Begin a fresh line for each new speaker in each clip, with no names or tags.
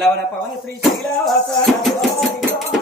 లవణ పవన శ్రీ
అయ్యో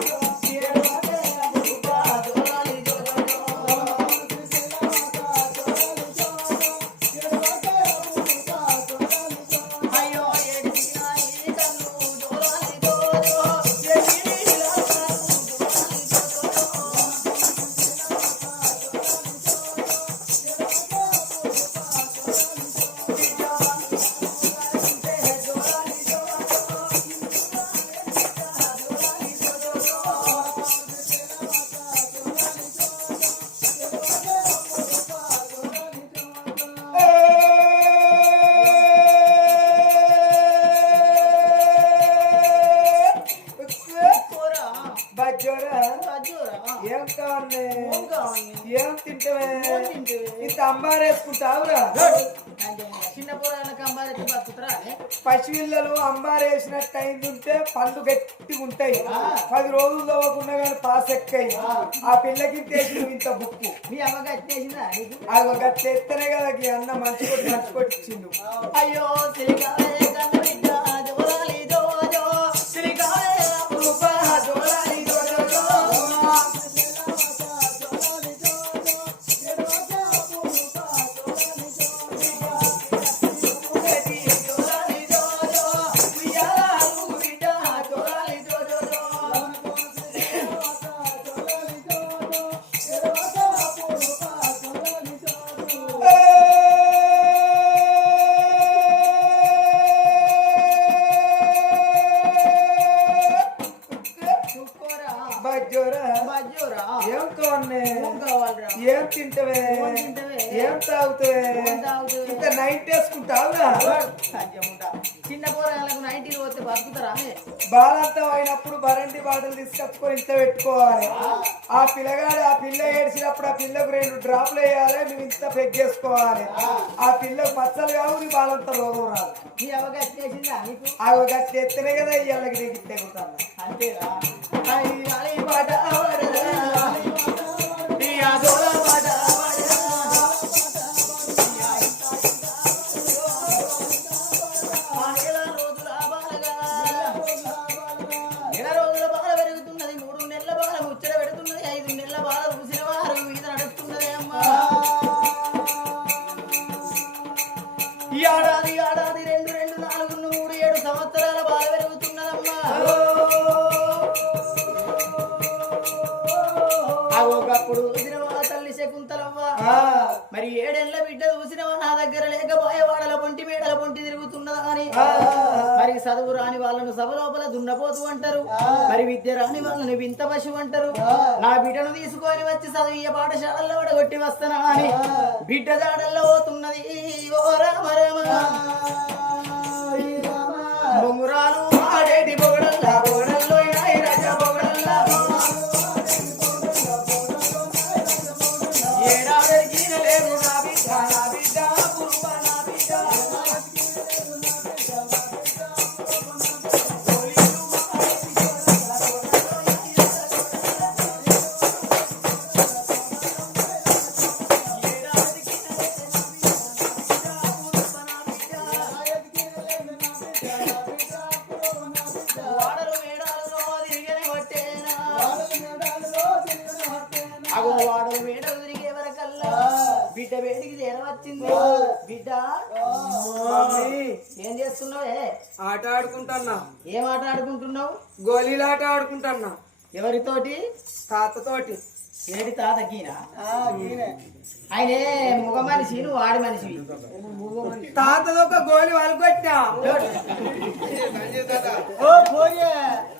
అంబారేసుకుంటావురా.
చిన్న పోరాళ్ళకి అంబారెత్తి బతుకుతారా?
పసిపిల్లలు అంబారేసినట్టు అయింది ఉంటే పళ్ళు గట్టిగా ఉంటాయి. పది రోజులు తవ్వకుండా కానీ పాస్ ఎక్కాయి ఆ పిల్లకి తెచ్చి ఇంత బుక్కు.
మీ వచ్చేసిందా నీకు?
అది ఒక తెత్తనే కదా అన్న మంచి కొట్టి మంచి కొట్టించిండు
అయ్యో
ఏం కావాలి
ఏం
తింటవే?
ఏం
తాగుతావే? ఇంత నైట్ వేసుకుంటావురా.
చిన్న పోరాళ్ళకు నైన్టీలు పోతే బతుకుతారా?
బాలంతం అయినప్పుడు బరండి బాటలు తీసుకొచ్చుకొని ఇంత పెట్టుకోవాలి. ఆ. పిల్లగాడు ఆ పిల్ల ఏడ్చినప్పుడు ఆ పిల్లకు రెండు డ్రాప్లు వేయాలి మేము ఇంత పెగ్గేసుకోవాలి ఆ. పిల్లకు మచ్చలు కావు నీ బాలంత రోగం రాదు.
నీ అవగా చేసిందా నీకు?
ఆ ఒక ఎత్తనే కదా నీకు తెగుతాను
అంతేరా మరి చదువు రాని వాళ్ళను సభ లోపల దున్నపోతు అంటారు. మరి విద్య రాని వాళ్ళని వింత పశువు అంటారు. నా బిడ్డను తీసుకొని వచ్చి చదివీయ పాఠశాలలో వడగొట్టి వస్తానా అని బిడ్డ జాడల్లో పోతున్నది. ఓ రామ రామ. వేడికి చేరవచ్చింది బిడ్డ. ఏం చేస్తున్నావే
ఆట ఆడుకుంటున్నా.
ఏం ఆట ఆడుకుంటున్నావు?
గోళీలాట ఆడుకుంటున్నా.
ఎవరితోటి?
తాతతోటి.
ఏడి తాతకినా ఆయనే మగ మనిషి నువ్వు ఆడి మనిషి
తాతది ఒక గోళీ వాళ్ళు కొట్టా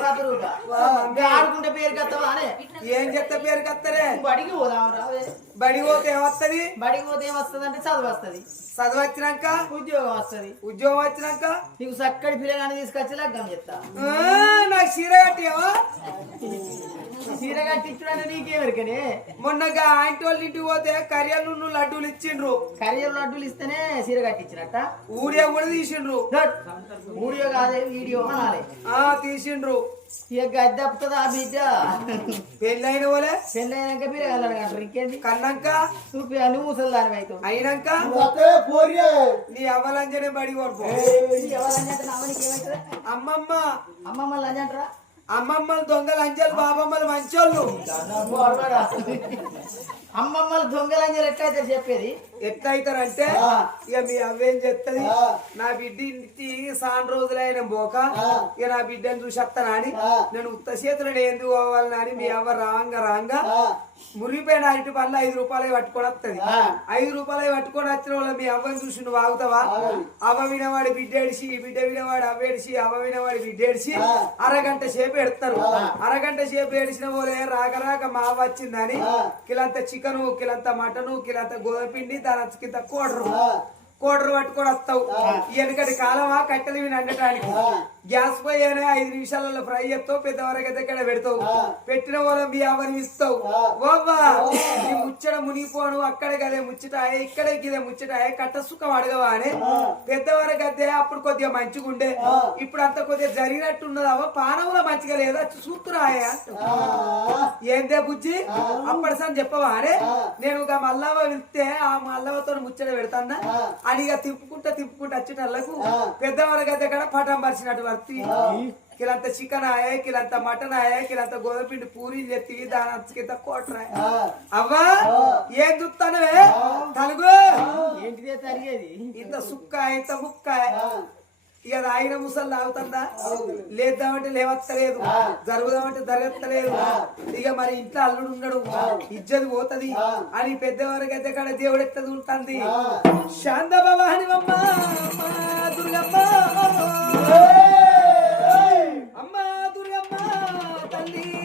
ఆడుకుంటే పేరు కత్తవా అనే.
ఏం చెత్త పేరు కత్తరే?
బడికి పోదాం రావే
బడి పోతే ఏమత్తది
బడికి పోతే ఏమొస్తుంది అంటే చదువు వస్తుంది.
చదువు వచ్చినాక?
ఉద్యోగం వస్తుంది.
ఉద్యోగం వచ్చినాక?
నీకు చక్కటి పిల్లగాని తీసుకొచ్చి లగ్గం చెప్తా.
నాకు చీర కట్టియావా?
చీర కట్టించడానికి నీకేమరికనే?
మొన్న గా ఆంటీ వాళ్ళ ఇంటికి పోతే కరియర్ నుండి లడ్డూలు ఇచ్చిండ్రు.
కరియర్ లడ్డూలు ఇస్తేనే చీర కట్టించినట్ట?
ఊడియా కూడా తీసిండ్రు.
వీడియో కాదే వీడియో అనాలి.
ఆ తీసిండ్రు.
ఇక గద్దె అప్పుతుంది ఆ బిడ్డ?
పెళ్ళైన వాళ్ళే?
పెళ్ళైనాక పిల్లగాలని అంటారు ఇంకేంది?
కన్నాక?
చూపి నువ్వు ముసలి దాని అవుతావు
అయినాక? నీ అవ్వలంజనే బడి కొడుకో అమ్మమ్మ.
అమ్మమ్మ లంజంటారా
అమ్మమ్మలు దొంగలు అంజలు బాబమ్మలు మంచోళ్ళు.
అమ్మమ్మలు దొంగలంజలు ఎట్లయితే చెప్పేది?
ఎట్లయితారంటే ఇక మీ అవ్వేం చెప్తది? నా బిడ్డ ఇంటి సాన్ రోజులైన పోక ఇక నా బిడ్డను చూసేస్తానా అని నేను. ఉత్త చేతులను ఎందుకు పోవాలని అని మీ అవ్వ రాంగ రాంగ మురిగిపోయిన అరటి పనులు ఐదు రూపాయలు పట్టుకొని వస్తుంది. ఐదు రూపాయలు పట్టుకొని వచ్చిన వాళ్ళు మీ అవ్వని చూసి నువ్వు ఆగుతావా? అవ్వ వినవాడి బిడ్డ ఏడిసి బిడ్డ వినవాడు అవ్వ ఏడిసి అవ్వ వినవాడి బిడ్డ ఏడిసి అరగంట సేపు ఎడతారు అరగంట సేపు ఏడిసిన పోలే రాక రాక మా వచ్చిందని. కిలంత చికెను కిలంత మటను కిలంత గోధుమ పిండి దాని కింద కోడరు. కోడరు పట్టుకొని వస్తావు. వెనకటి కాలమా కట్టెలు విని అండటానికి. గ్యాస్ పోయేనే ఐదు నిమిషాలలో ఫ్రై చేస్తావు పెద్దవరకు అయితే ఇక్కడ పెడతావు. పెట్టిన వాళ్ళ మీ అవని ఇస్తావు. ముచ్చట మునిగిపోను అక్కడ కదే ముచ్చటాయే ఇక్కడ ఇదే ముచ్చటాయే కట్ట సుఖం అడగవా అని పెద్దవరకు అప్పుడు కొద్దిగా మంచిగా ఉండే ఇప్పుడు అంత కొద్దిగా జరిగినట్టున్నది అవ్వ పానంలో మంచిగా లేదా? చూస్తురాయే ఏందే బుజ్జి? అప్పటి సార్ చెప్పవా అరే నేను ఒక మల్లవ వెళ్తే ఆ మల్లవతో ముచ్చట పెడతానా అని ఇక తిప్పుకుంటా తిప్పుకుంటా వచ్చేటల్లకు పెద్దవాళ్ళకి అయితే కూడా పటం పరిచినట్టు వర్తి. కిలంత చికెన్ ఆయే కిలంత మటన్ ఆయే కిలంత గోధుమపిండి పూరి చెత్తి దాని కింద కోటరాయ అవ్వా? ఏం చూస్తానవే తలుగు.
ఏంటిదే తరిగేది?
ఇంత సుక్క ఇంత ముక్క ఇక ఆయన ముసలు తాగుతుందా? లేద్దామంటే లేవత్తలేదు. జరుగుదామంటే జరగత్తలేదు. ఇక మరి ఇంట్లో అల్లుడు ఉన్నాడు ఇజ్జది పోతుంది. అని పెద్దవారికి అయితే కాడ దేవుడు ఎత్తది ఉంటుంది శాంత భవాని అమ్మ దుర్గమ్మ. అమ్మా దుర్గమ్మ తల్లి.